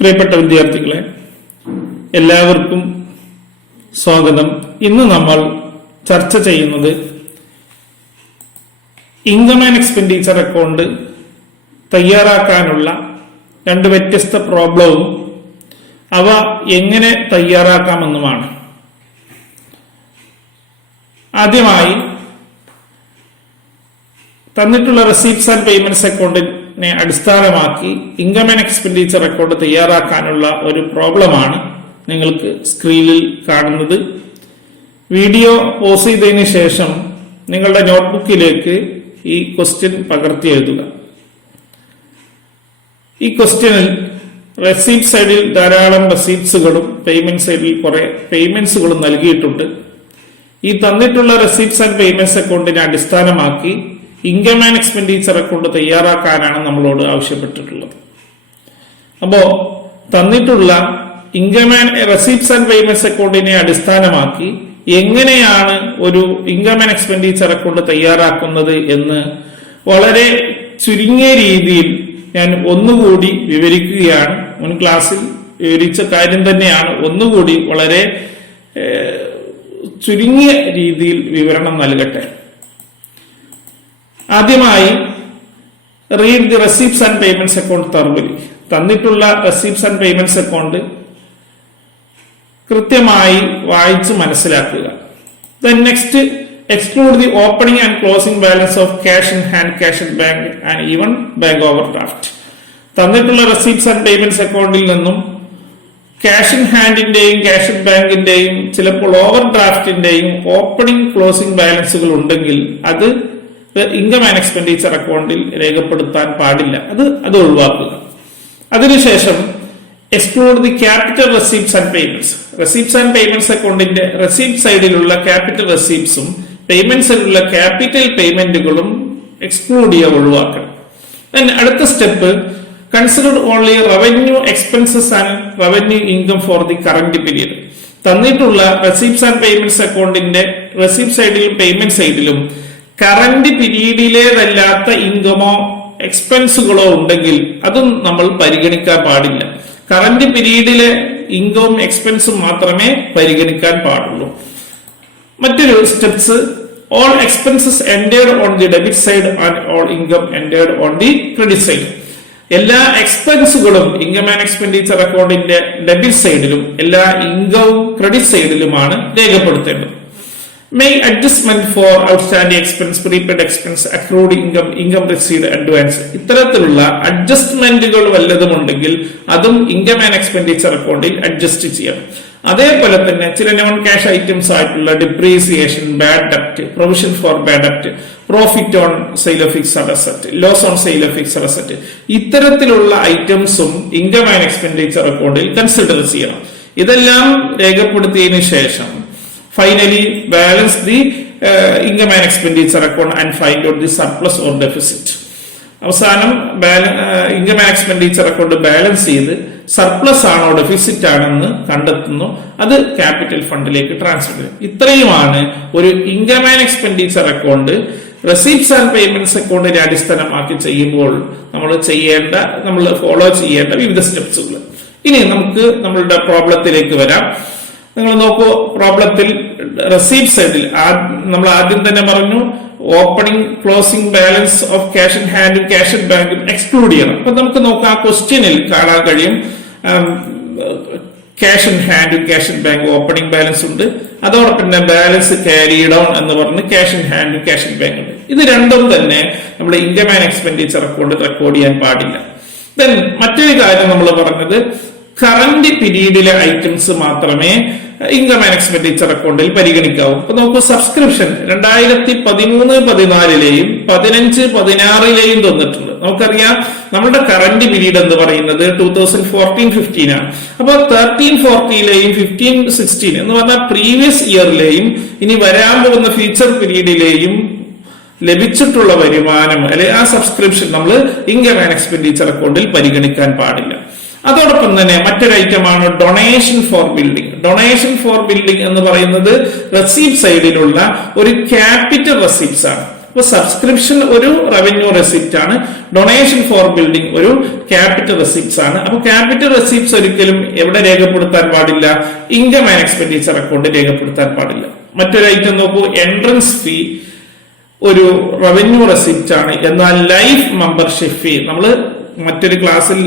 പ്രിയപ്പെട്ട വിദ്യാർത്ഥികളെ, എല്ലാവർക്കും സ്വാഗതം. ഇന്ന് നമ്മൾ ചർച്ച ചെയ്യുന്നത് ഇൻകം ആൻഡ് എക്സ്പെൻഡിച്ചർ അക്കൗണ്ട് തയ്യാറാക്കാനുള്ള രണ്ട് വ്യത്യസ്ത പ്രോബ്ലവും അവ എങ്ങനെ തയ്യാറാക്കാമെന്നുമാണ്. ആദ്യമായി തന്നിട്ടുള്ള റെസീപ്റ്റ്സ് ആൻഡ് പേയ്മെന്റ്സ് അക്കൗണ്ടിനെ അടിസ്ഥാനമാക്കി ഇൻകം ആൻഡ് എക്സ്പെൻഡിച്ചർ അക്കൗണ്ട് തയ്യാറാക്കാനുള്ള ഒരു പ്രോബ്ലമാണ് നിങ്ങൾക്ക് സ്ക്രീനിൽ കാണുന്നത്. വീഡിയോ പോസ് ചെയ്തതിന് ശേഷം നിങ്ങളുടെ നോട്ട്ബുക്കിലേക്ക് ഈ ക്വസ്റ്റ്യൻ പകർത്തി എഴുതുക. ഈ ക്വസ്റ്റ്യനിൽ റെസീപ്റ്റ് സൈഡിൽ ധാരാളം റെസീപ്റ്റ്സുകളും പേയ്മെന്റ് സൈഡിൽ കുറെ പേയ്മെന്റ്സുകളും നൽകിയിട്ടുണ്ട്. ഈ തന്നിട്ടുള്ള റെസീപ്റ്റ്സ് ആൻഡ് പേയ്മെന്റ്സ് അക്കൗണ്ടിനെ അടിസ്ഥാനമാക്കി ഇൻകം ആൻഡ് എക്സ്പെൻഡിച്ചർ അക്കൗണ്ട് തയ്യാറാക്കാനാണ് നമ്മളോട് ആവശ്യപ്പെട്ടിട്ടുള്ളത്. അപ്പോ തന്നിട്ടുള്ള income and receipts and payments അക്കൗണ്ടിനെ അടിസ്ഥാനമാക്കി എങ്ങനെയാണ് ഒരു ഇൻകം ആൻഡ് എക്സ്പെൻഡിച്ചർ അക്കൗണ്ട് തയ്യാറാക്കുന്നത് എന്ന് വളരെ ചുരുങ്ങിയ രീതിയിൽ ഞാൻ ഒന്നുകൂടി വിവരിക്കുകയാണ്. മുൻ ക്ലാസ്സിൽ വിവരിച്ച കാര്യം തന്നെയാണ് ഒന്നുകൂടി വളരെ ചുരുങ്ങിയ രീതിയിൽ വിവരണം നൽകട്ടെ. ആദ്യമായി read the receipts and payments account തർവലി. തന്നിട്ടുള്ള റെസീപ്റ്റ്സ് ആൻഡ് പേയ്മെന്റ്സ് അക്കൗണ്ട് കൃത്യമായി വായിച്ച് മനസ്സിലാക്കുക. Then next, exclude the opening and closing balance of cash in hand, cash at bank and even bank overdraft. തന്നിട്ടുള്ള റെസീപ്റ്റ്സ് ആൻഡ് പേയ്മെന്റ്സ് അക്കൗണ്ടിൽ നിന്നും cash in ഹാൻഡിന്റെയും cash at ബാങ്കിന്റെയും ചിലപ്പോൾ ഓവർ ഡ്രാഫ്റ്റിന്റെയും ഓപ്പണിംഗ് ക്ലോസിംഗ് ബാലൻസുകൾ ഉണ്ടെങ്കിൽ അത് ഇൻകം ആൻഡ് എക്സ്പെൻഡിച്ചർ അക്കൗണ്ടിൽ രേഖപ്പെടുത്താൻ പാടില്ല. അത് ഒഴിവാക്കുക. അതിനുശേഷം exclude the capital receipts and payments. Receipts and payments അക്കൗണ്ടിന്റെ റെസീപ്റ്റ് സൈഡിലുള്ള ക്യാപിറ്റൽ റെസീപ്റ്റ്സും പേയ്മെന്റ് സൈഡിലുള്ള ക്യാപിറ്റൽ പേയ്മെന്റുകളും എക്സ്ക്ലൂഡ് ചെയ്യുക, ഒഴിവാക്കണം. അടുത്ത step, consider only revenue expenses and revenue income for the current period. തന്നിട്ടുള്ള റെസീപ്റ്റ്സ് ആൻഡ് പേയ്മെന്റ്സ് അക്കൗണ്ടിന്റെ റെസീപ്റ്റ് സൈഡിലും പേയ്മെന്റ് സൈഡിലും കറന്റ് പീരീഡിലേതല്ലാത്ത ഇൻകമോ എക്സ്പെൻസുകളോ ഉണ്ടെങ്കിൽ അതും നമ്മൾ പരിഗണിക്കാൻ പാടില്ല. കറന്റ് പീരീഡിലെ ഇൻകവും എക്സ്പെൻസും മാത്രമേ പരിഗണിക്കാൻ പാടുള്ളൂ. മറ്റൊരു steps, all expenses entered on the debit side and all income entered on the credit side. എല്ലാ എക്സ്പെൻസുകളും ഇൻകം ആൻഡ് എക്സ്പെൻഡിച്ചർ അക്കൗണ്ടിന്റെ ഡെബിറ്റ് സൈഡിലും എല്ലാ ഇൻകവും ക്രെഡിറ്റ് സൈഡിലുമാണ് രേഖപ്പെടുത്തേണ്ടത്. Make adjustment for outstanding expense, prepaid expense, accrued income, income received, advance. ഇത്തരത്തിലുള്ള അഡ്ജസ്റ്റ്മെന്റുകൾ വല്ലതും ഉണ്ടെങ്കിൽ അതും ഇൻകം ആൻഡ് എക്സ്പെൻഡിച്ചർ അക്കൗണ്ടിൽ അഡ്ജസ്റ്റ് ചെയ്യാം. അതേപോലെ തന്നെ ചില നോൺ ക്യാഷ് ഐറ്റംസ് ആയിട്ടുള്ള depreciation, bad ഡെപ്റ്റ്, provision for bad ഡെപ്റ്റ്, profit on sale of fixed asset, loss on sale of fixed asset, ഇത്തരത്തിലുള്ള ഐറ്റംസും ഇൻകം ആൻഡ് എക്സ്പെൻഡിച്ചർ അക്കൗണ്ടിൽ കൺസിഡർ ചെയ്യണം. ഇതെല്ലാം രേഖപ്പെടുത്തിയതിനു ശേഷം finally balance the income and expenditure account and find out the surplus or deficit. അവസാനം income and expenditure account balance ചെയ്ത് surplus ആണോ deficit ആണെന്ന് കണ്ടെത്തുന്നു. അത് ക്യാപിറ്റൽ ഫണ്ടിലേക്ക് ട്രാൻസ്ഫർ ചെയ്യും. ഇത്രയുമാണ് ഒരു income and expenditure account receipts and payments അക്കൗണ്ടിനെ അടിസ്ഥാനമാക്കി ചെയ്യുമ്പോൾ നമ്മൾ ഫോളോ ചെയ്യേണ്ട വിവിധ സ്റ്റെപ്സുകൾ. ഇനി നമുക്ക് നമ്മളുടെ പ്രോബ്ലത്തിലേക്ക് വരാം. നിങ്ങൾ നോക്കൂ, പ്രോബ്ലത്തിൽ റെസീപ്റ്റ് സൈഡിൽ നമ്മൾ ആദ്യം തന്നെ പറഞ്ഞു opening closing balance of cash in ഹാൻഡും ക്യാഷ് അറ്റ് ബാങ്കും എക്സ്ക്ലൂഡ് ചെയ്യണം. അപ്പൊ നമുക്ക് നോക്കാം, ആ ക്വസ്റ്റ്യനിൽ കാണാൻ കഴിയും ക്യാഷ് ഇൻ ഹാൻഡും ക്യാഷ് അറ്റ് ബാങ്കും ഓപ്പണിംഗ് ബാലൻസ് ഉണ്ട്. അതോടൊപ്പം തന്നെ ബാലൻസ് ക്യാരി ഡൗൺ എന്ന് പറഞ്ഞ് ക്യാഷ് ഇൻ ഹാൻഡും ക്യാഷ് അറ്റ് ബാങ്കും ഉണ്ട്. ഇത് രണ്ടും തന്നെ നമ്മുടെ income and expenditure account record ചെയ്യാൻ പാടില്ല. ദെൻ മറ്റൊരു കാര്യം നമ്മൾ പറഞ്ഞത് കറന്റ് പീരീഡിലെ ഐറ്റംസ് മാത്രമേ ഇൻകം ആൻഡ് എക്സ്പെൻഡിച്ചർ അക്കൗണ്ടിൽ പരിഗണിക്കാവൂ. അപ്പൊ നമുക്ക് സബ്സ്ക്രിപ്ഷൻ 2013-14 15-16 തന്നിട്ടുണ്ട്. നമുക്കറിയാം നമ്മുടെ കറന്റ് പീരീഡ് എന്ന് പറയുന്നത് 2014-15 ആണ്. അപ്പൊ 13-14 15-16 എന്ന് പറഞ്ഞാൽ പ്രീവിയസ് ഇയറിലെയും ഇനി വരാൻ പോകുന്ന ഫ്യൂച്ചർ പീരീഡിലെയും ലഭിച്ചിട്ടുള്ള വരുമാനം അല്ലെ ആ സബ്സ്ക്രിപ്ഷൻ നമ്മൾ ഇൻകം ആൻഡ് എക്സ്പെൻഡിച്ചർ അക്കൗണ്ടിൽ പരിഗണിക്കാൻ പാടില്ല. അതോടൊപ്പം തന്നെ മറ്റൊരു ഐറ്റമാണ് donation for building. Donation for building എന്ന് പറയുന്നത് റെസീപ്റ്റ് സൈഡിലുള്ള ഒരു ക്യാപിറ്റൽ റെസീപ്റ്റ്സ് ആണ്. അപ്പൊ സബ്സ്ക്രിപ്ഷൻ ഒരു റവന്യൂ റെസിപ്റ്റ് ആണ്, ഡൊണേഷൻ ഫോർ ബിൽഡിംഗ് ഒരു ക്യാപിറ്റൽ റെസിപ്റ്റ്സ് ആണ്. അപ്പൊ ക്യാപിറ്റൽ റെസിപ്റ്റ്സ് ഒരിക്കലും എവിടെ രേഖപ്പെടുത്താൻ പാടില്ല? ഇൻകം ആൻഡ് എക്സ്പെൻഡിച്ചർ അക്കൗണ്ട് രേഖപ്പെടുത്താൻ പാടില്ല. മറ്റൊരു ഐറ്റം നോക്കൂ, എൻട്രൻസ് ഫീ ഒരു റവന്യൂ റെസിപ്റ്റ് ആണ്, എന്നാൽ ലൈഫ് മെമ്പർഷിപ്പ് ഫീ നമ്മൾ മറ്റൊരു ക്ലാസ്സിൽ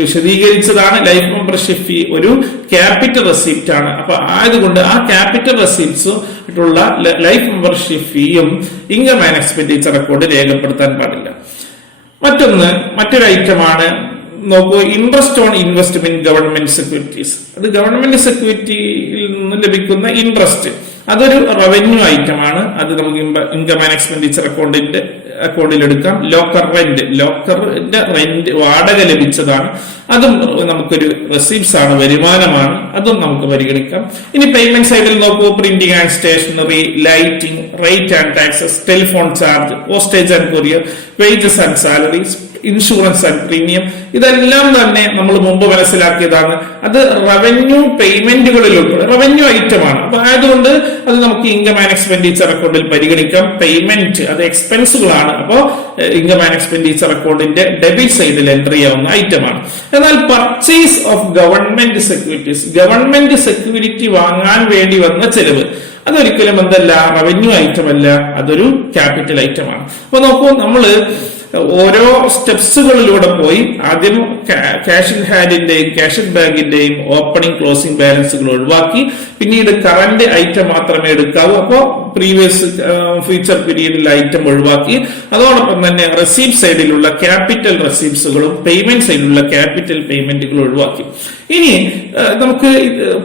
വിശദീകരിച്ചതാണ്. ലൈഫ് മെമ്പർഷിപ്പ് ഫീ ഒരു ക്യാപിറ്റൽ റെസിപ്റ്റ് ആണ്. അപ്പൊ ആയതുകൊണ്ട് ആ ക്യാപിറ്റൽ റെസിപ്റ്റ്സ് ഉള്ള ലൈഫ് മെമ്പർഷിപ്പ് ഫീയും ഇൻകം ആൻഡ് എക്സ്പെൻഡിച്ചർ അക്കൗണ്ട് രേഖപ്പെടുത്താൻ പാടില്ല. മറ്റൊരു ഐറ്റമാണ് നോക്കൂ, interest on investment government securities. അത് ഗവൺമെന്റ് സെക്യൂരിറ്റിയിൽ നിന്ന് ലഭിക്കുന്ന ഇൻട്രസ്റ്റ്, അതൊരു റവന്യൂ ഐറ്റമാണ്. അത് നമുക്ക് ഇൻകം ആൻഡ് എക്സ്പെൻഡിച്ചർ അക്കൗണ്ടിൽ എടുക്കാം. ലോക്കറിന്റെ റെന്റ് വാടക ലഭിച്ചതാണ്, അതും നമുക്കൊരു റെസിപ്റ്റ്സ് ആണ്, വരുമാനമാണ്, അതും നമുക്ക് പരിഗണിക്കാം. ഇനി പേയ്മെന്റ് സൈഡിൽ നോക്കൂ, printing and stationery, lighting, rate and taxes, telephone charge, postage and courier, wages and salaries, insurance and premium, ഇതെല്ലാം തന്നെ നമ്മൾ മുമ്പ് മനസ്സിലാക്കിയതാണ്. അത് റവന്യൂ പേയ്മെന്റുകളിലുണ്ട്, റവന്യൂ ഐറ്റമാണ്. അപ്പൊ ആയതുകൊണ്ട് അത് നമുക്ക് ഇൻകം ആൻഡ് എക്സ്പെൻഡിച്ചർ അക്കൗണ്ടിൽ പരിഗണിക്കാം. പേയ്മെന്റ് അത് എക്സ്പെൻസുകളാണ്, അപ്പോ ഇൻകം ആൻഡ് എക്സ്പെൻഡിച്ചർ അക്കൗണ്ടിന്റെ ഡെബിറ്റ് സൈഡിൽ എൻട്രി ചെയ്യാവുന്ന ഐറ്റമാണ്. എന്നാൽ purchase of government securities, government security വാങ്ങാൻ വേണ്ടി വന്ന ചെലവ്, അതൊരിക്കലും എന്തല്ല, റവന്യൂ ഐറ്റം അല്ല, അതൊരു ക്യാപിറ്റൽ ഐറ്റമാണ്. അപ്പൊ നോക്കൂ, നമ്മള് ഓരോ സ്റ്റെപ്സുകളിലൂടെ പോയി ആദ്യം ക്യാഷ് ഇൻ ഹാൻഡിന്റെയും ക്യാഷ് ഇൻ ബാങ്കിന്റെയും ഓപ്പണിംഗ് ക്ലോസിംഗ് ബാലൻസുകൾ ഒഴിവാക്കി, പിന്നീട് കറന്റ് ഐറ്റം മാത്രമേ എടുക്കാവൂ. അപ്പോൾ പ്രീവിയസ് ഫ്യൂച്ചർ പീരീഡിലെ ഐറ്റം ഒഴിവാക്കി. അതോടൊപ്പം തന്നെ റെസീപ്റ്റ് സൈഡിലുള്ള ക്യാപിറ്റൽ റെസീപ്റ്റ്സുകളും പേയ്മെന്റ് സൈഡിലുള്ള ക്യാപിറ്റൽ പേയ്മെന്റുകളും ഒഴിവാക്കി. ഇനി നമുക്ക്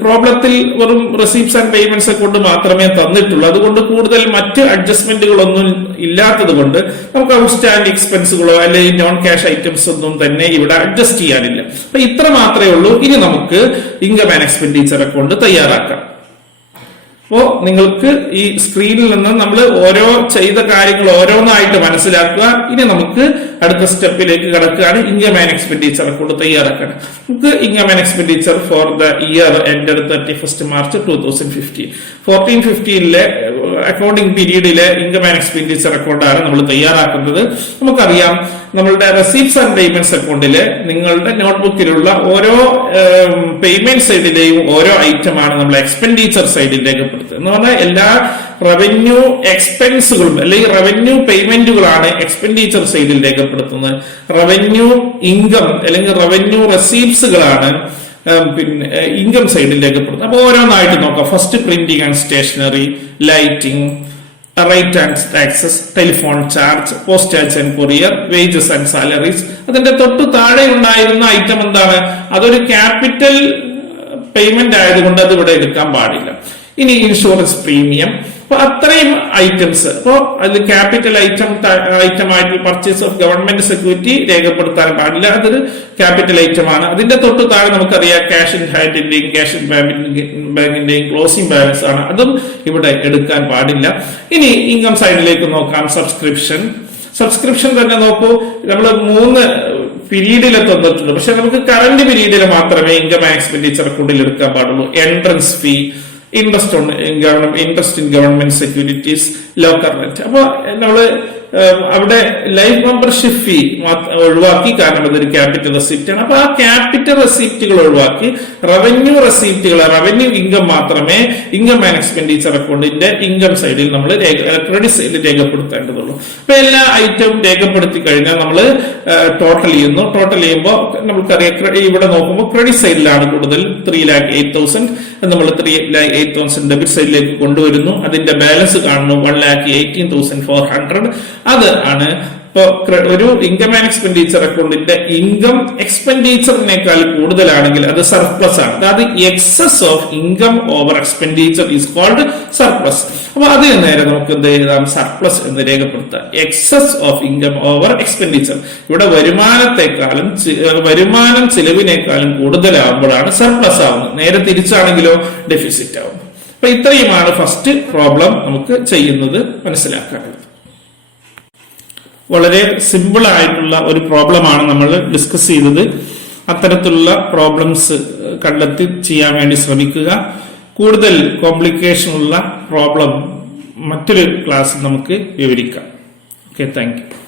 പ്രോബ്ലത്തിൽ വെറും റെസീപ്റ്റ്സ് ആൻഡ് പേയ്മെന്റ്സ് കൊണ്ട് മാത്രമേ തന്നിട്ടുള്ളൂ. അതുകൊണ്ട് കൂടുതൽ മറ്റ് അഡ്ജസ്റ്റ്മെന്റുകളൊന്നും ഇല്ലാത്തത് കൊണ്ട് നമുക്ക് ഔട്ട്സ്റ്റാൻഡിംഗ് എക്സ്പെൻസുകളോ അല്ലെങ്കിൽ നോൺ ക്യാഷ് ഐറ്റംസ് ഒന്നും തന്നെ ഇവിടെ അഡ്ജസ്റ്റ് ചെയ്യാനില്ല. അപ്പൊ ഇത്ര മാത്രമേ ഉള്ളൂ. ഇനി നമുക്ക് ഇൻകം ആൻഡ് എക്സ്പെൻഡിച്ചർ അക്കൗണ്ട് തയ്യാറാക്കാം. അപ്പോ നിങ്ങൾക്ക് ഈ സ്ക്രീനിൽ നിന്ന് നമ്മൾ ഓരോ ചെയ്ത കാര്യങ്ങൾ ഓരോന്നായിട്ട് മനസ്സിലാക്കുക. ഇനി നമുക്ക് അടുത്ത സ്റ്റെപ്പിലേക്ക് കടക്കുകയാണ്. ഇൻകം ആൻഡ് എക്സ്പെൻഡിച്ചർ അക്കൗണ്ട് തയ്യാറാക്കണം. നമുക്ക് income and expenditure for the year ended 31 March 2015, 14-15 accounting പീരീഡിലെ ഇൻകം ആൻഡ് എക്സ്പെൻഡിച്ചർ അക്കൗണ്ടാണ് നമ്മൾ തയ്യാറാക്കുന്നത്. നമുക്കറിയാം, നമ്മളുടെ റെസീപ്റ്റ്സ് ആൻഡ് പേയ്മെന്റ്സ് അക്കൗണ്ടിലെ നിങ്ങളുടെ നോട്ട്ബുക്കിലുള്ള ഓരോ പേയ്മെന്റ് സൈഡിലെയും ഓരോ ഐറ്റമാണ് നമ്മൾ എക്സ്പെൻഡിച്ചർ സൈഡിൽ രേഖപ്പെടുത്തുന്നത്. എന്ന് പറഞ്ഞാൽ എല്ലാ റവന്യൂ എക്സ്പെൻസുകളും അല്ലെങ്കിൽ റവന്യൂ പേയ്മെന്റുകളാണ് എക്സ്പെൻഡിച്ചർ സൈഡിൽ രേഖപ്പെടുത്തുന്നത്. റവന്യൂ ഇൻകം അല്ലെങ്കിൽ റവന്യൂ റെസീപ്റ്റ്സുകളാണ് പിന്നെ ഇൻകം സൈഡിൽ രേഖപ്പെടുത്തുന്നത്. അപ്പൊ ഓരോന്നായിട്ട് നോക്കാം. First printing and stationery, lighting, rate and taxes, telephone charge, postage and courier, wages and salaries. അതിന്റെ തൊട്ടു താഴെ ഉണ്ടായിരുന്ന ഐറ്റം എന്താണ്? അതൊരു ക്യാപിറ്റൽ പേയ്മെന്റ് ആയതുകൊണ്ട് അത് ഇവിടെ എടുക്കാൻ പാടില്ല. ഇനി ഇൻഷുറൻസ് പ്രീമിയം. അപ്പൊ അത്രയും ഐറ്റംസ്. അപ്പോ അതിൽ ക്യാപിറ്റൽ ഐറ്റമായിട്ട് പർച്ചേസ് ഓഫ് ഗവൺമെന്റ് സെക്യൂരിറ്റി രേഖപ്പെടുത്താൻ പാടില്ല, അതൊരു ക്യാപിറ്റൽ ഐറ്റമാണ്. അതിന്റെ തൊട്ട് താഴെ നമുക്കറിയാം ക്യാഷ് ഇൻ ഹാൻഡിന്റെയും ക്യാഷ് ഇൻ ബാങ്കിന്റെയും ക്ലോസിംഗ് ബാലൻസ് ആണ്, അതും ഇവിടെ എടുക്കാൻ പാടില്ല. ഇനി ഇൻകം സൈഡിലേക്ക് നോക്കാം. സബ്സ്ക്രിപ്ഷൻ തന്നെ നോക്കൂ, നമ്മൾ 3 പീരീഡിൽ തന്നിട്ടുണ്ട്. പക്ഷെ നമുക്ക് കറന്റ് പീരീഡിൽ മാത്രമേ ഇൻകം ആൻഡ് എക്സ്പെൻഡിച്ചർ അക്കൗണ്ടിൽ എടുക്കാൻ പാടുള്ളൂ. Entrance fee, interest in government securities, locker rent. അപ്പൊ നമ്മള് അവിടെ ലൈഫ് മെമ്പർഷിപ്പ് ഫീ ഒഴിവാക്കി, കാരണം അതൊരു ക്യാപിറ്റൽ റെസിപ്റ്റ് ആണ്. അപ്പൊ ആ ക്യാപിറ്റൽ റെസിപ്റ്റുകൾ ഒഴിവാക്കി റവന്യൂ റെസിപ്റ്റുകൾ, റവന്യൂ ഇൻകം മാത്രമേ ഇൻകം ആൻഡ് എക്സ്പെൻഡിച്ചർ അക്കൗണ്ടിന്റെ ഇൻകം സൈഡിൽ നമ്മൾ ക്രെഡിറ്റ് സൈഡിൽ രേഖപ്പെടുത്തേണ്ടതുള്ളൂ. അപ്പൊ എല്ലാ ഐറ്റവും രേഖപ്പെടുത്തി കഴിഞ്ഞാൽ നമ്മൾ ടോട്ടൽ ചെയ്യുന്നു. ടോട്ടൽ ചെയ്യുമ്പോൾ നമുക്കറിയാം, ഇവിടെ നോക്കുമ്പോൾ ക്രെഡിറ്റ് സൈഡിലാണ് കൂടുതൽ 3,08,000. നമ്മൾ 3,08,000 ഡെബിറ്റ് സൈഡിലേക്ക് കൊണ്ടുവരുന്നു. അതിന്റെ ബാലൻസ് കാണുന്നു 1,18,400. അത് ആണ് ഇപ്പോ ഒരു ഇൻകം ആൻഡ് എക്സ്പെൻഡിച്ചർ അക്കൗണ്ടിന്റെ ഇൻകം എക്സ്പെൻഡിച്ചറിനേക്കാൾ കൂടുതലാണെങ്കിൽ അത് സർപ്ലസ് ആണ്. അതായത് excess of income over expenditure is called surplus. അപ്പൊ അതിന് നേരെ നമുക്ക് എന്ത് എഴുതാം? സർപ്ലസ് എന്ന് രേഖപ്പെടുത്താം. Excess of income over expenditure. ഇവിടെ വരുമാനം ചിലവിനേക്കാളും കൂടുതലാകുമ്പോഴാണ് സർപ്ലസ് ആവുന്നത്. നേരെ തിരിച്ചാണെങ്കിലോ ഡെഫിസിറ്റ് ആവും. അപ്പൊ ഇത്രയുമാണ് ഫസ്റ്റ് പ്രോബ്ലം നമുക്ക് ചെയ്യുന്നത് മനസ്സിലാക്കാനുള്ളത്. വളരെ സിമ്പിൾ ആയിട്ടുള്ള ഒരു പ്രോബ്ലമാണ് നമ്മൾ ഡിസ്കസ് ചെയ്തത്. അത്തരത്തിലുള്ള പ്രോബ്ലംസ് കണ്ടെത്തി ചെയ്യാൻ വേണ്ടി ശ്രമിക്കുക. കൂടുതൽ കോംപ്ലിക്കേഷൻ ഉള്ള പ്രോബ്ലം മറ്റൊരു ക്ലാസ്സിൽ നമുക്ക് വിവരിക്കാം. Okay, thank you.